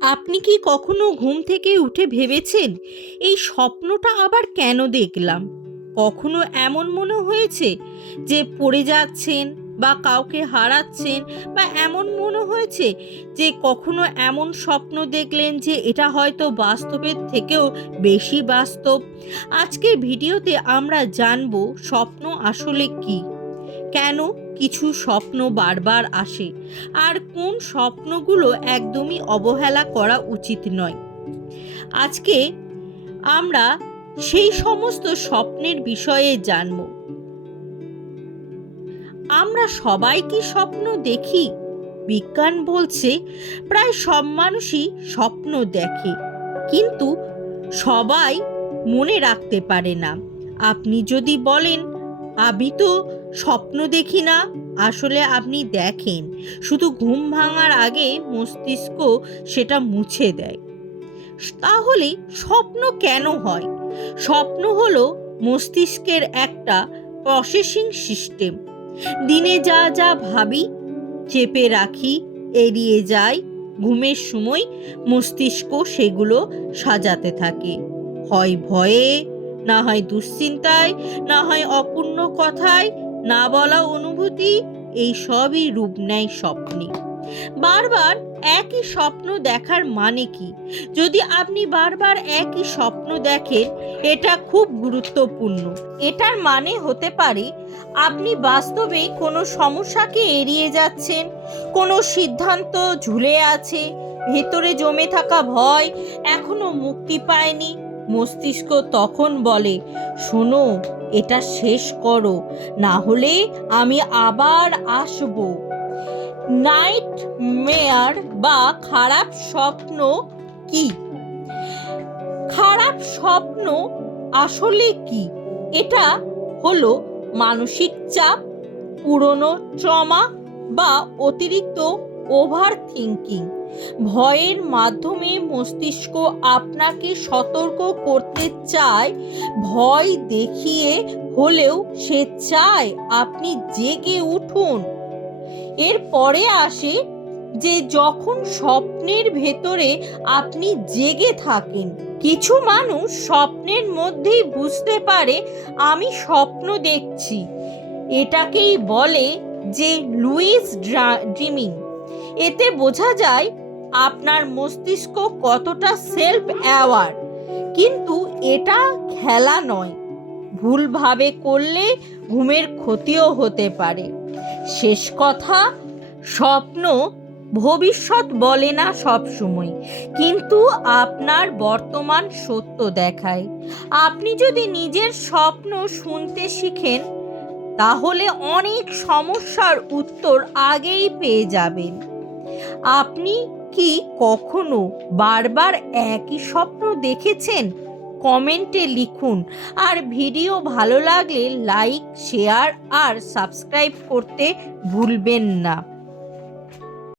আপনি কি কখনো ঘুম থেকে উঠে ভেবেছেন, এই স্বপ্নটা আবার কেন দেখলাম? কখনো এমন মনে হয়েছে যে পড়ে যাচ্ছেন বা কাউকে হারাচ্ছেন, বা এমন মনে হয়েছে যে কখনো এমন স্বপ্ন দেখলেন যে এটা হয়তো বাস্তবের থেকেও বেশি বাস্তব? আজকের ভিডিওতে আমরা জানব স্বপ্ন আসলে কী, কেন কিছু স্বপ্ন বারবার আসে, আর কোন স্বপ্নগুলো একদমই অবহেলা করা উচিত নয়। আজকে আমরা সেই সমস্ত স্বপ্নের বিষয়ে জানব। আমরা সবাই কি স্বপ্ন দেখি? বিজ্ঞান বলছে প্রায় সব মানুষই স্বপ্ন দেখে, কিন্তু সবাই মনে রাখতে পারে না। আপনি যদি বলেন আমি তো স্বপ্ন দেখি না, আসলে আপনি দেখেন, শুধু ঘুম ভাঙার আগে মস্তিষ্ক সেটা মুছে দেয়। তাহলে স্বপ্ন কেন হয়? স্বপ্ন হলো মস্তিষ্কের একটা প্রসেসিং সিস্টেম। দিনে যা যা ভাবি, চেপে রাখি, এড়িয়ে যাই, ঘুমের সময় মস্তিষ্ক সেগুলো সাজাতে থাকে, হয় ভয়ে, না হয় দুশ্চিন্তায়, না হয় অপূর্ণ কথায়, না বলা অনুভূতি। এই সবই রূপ নেয় স্বপ্নে। বারবার একই স্বপ্ন দেখার মানে কি? যদি আপনি বারবার একই স্বপ্ন দেখেন, এটা খুব গুরুত্বপূর্ণ। এটার মানে হতে পারে আপনি বাস্তবে কোনো সমস্যাকে এড়িয়ে যাচ্ছেন, কোনো সিদ্ধান্ত ঝুলে আছে, ভেতরে জমে থাকা ভয় এখনো মুক্তি পায়নি। মস্তিষ্ক তখন বলে, শোনো, এটা শেষ করো, না হলে আমি আবার আসবো। নাইটমেয়ার বা খারাপ স্বপ্ন কি? খারাপ স্বপ্ন আসলে কি? এটা হলো মানসিক চাপ, পুরনো ট্রমা বা অতিরিক্ত ওভার থিঙ্কিং। ভয়ের মাধ্যমে মস্তিষ্ক আপনাকে সতর্ক করতে চায়। ভয় দেখিয়ে হলেও সে চায় আপনি জেগে উঠুন। এর পরে আসে যে যখন স্বপ্নের ভেতরে আপনি জেগে থাকেন, কিছু মানুষ স্বপ্নের মধ্যেই বুঝতে পারে আমি স্বপ্ন দেখছি। এটাকেই বলে যে লুইস ড্রিমিং। এতে বোঝা যায় আপনার মস্তিষ্ক কতটা সেলফ অ্যাওয়ার। কিন্তু এটা খেলা নয়, ভুলভাবে করলে ঘুমের ক্ষতিও হতে পারে। শেষ কথা, স্বপ্ন ভবিষ্যৎ বলে না সব সময়, কিন্তু আপনার বর্তমান সত্য দেখায়। আপনি যদি নিজের স্বপ্ন শুনতে শিখেন, তাহলে অনেক সমস্যার উত্তর আগেই পেয়ে যাবেন। আপনি কি কখনো বারবার একই স্বপ্ন দেখেছেন? কমেন্টে লিখুন। আর ভিডিও ভালো লাগলে লাইক, শেয়ার আর সাবস্ক্রাইব করতে ভুলবেন না।